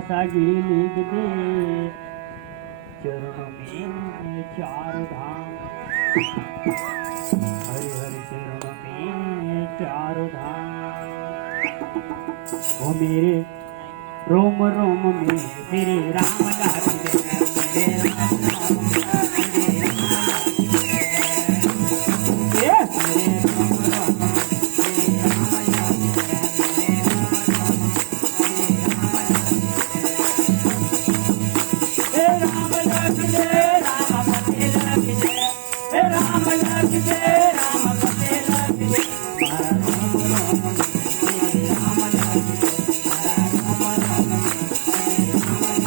सागी लिख दे चरण में चार धाम, हरि हरि चरण में चार धाम। ओ मेरे रोम रोम में तेरे राम लागे, मेरे राम राम में तेरे राम लागे, मेरे रोम रोम में तेरे राम लागे, मेरे रोम रोम में तेरे राम लागे, राम लागे, राम पते लागे, मारा रोम रोम में तेरे राम लागे, मारा रोम रोम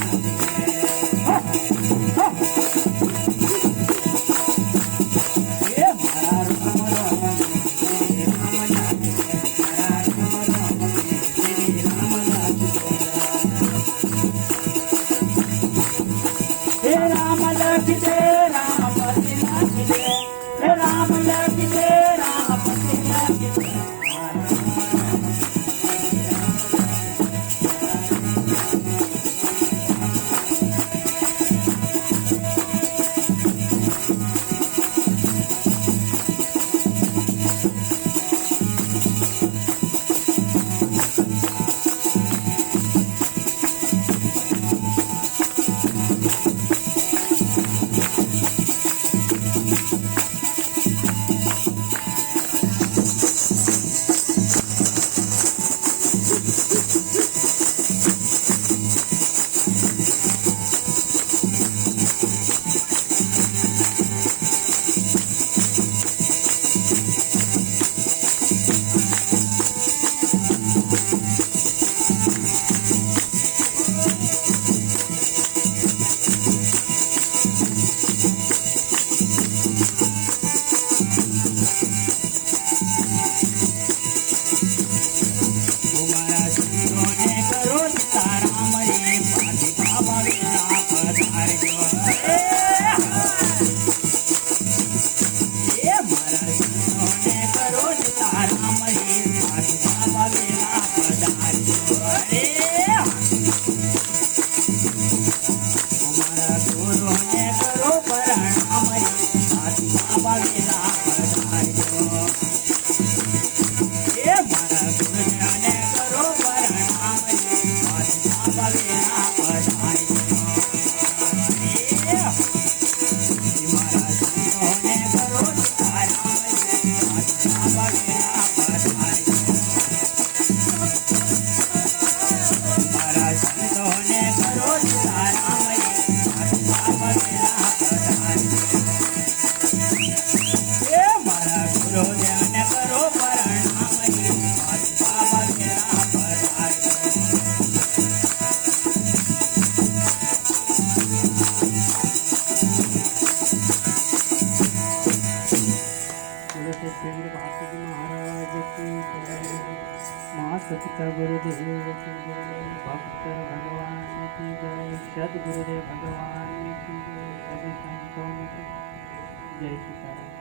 में तेरे राम लागे, मारा रोम रोम में तेरे राम लागे, मारा रोम रोम में तेरे राम लागे, हे राम लागे, राम पते लागे, हे राम लागे, राम पते लागे, मारा रोम रोम सतता गुरुदेव की जय, भक्त भगवान की जय, सदगुरुदेव भगवान की जय, सभी संतों की जय। सीताराम।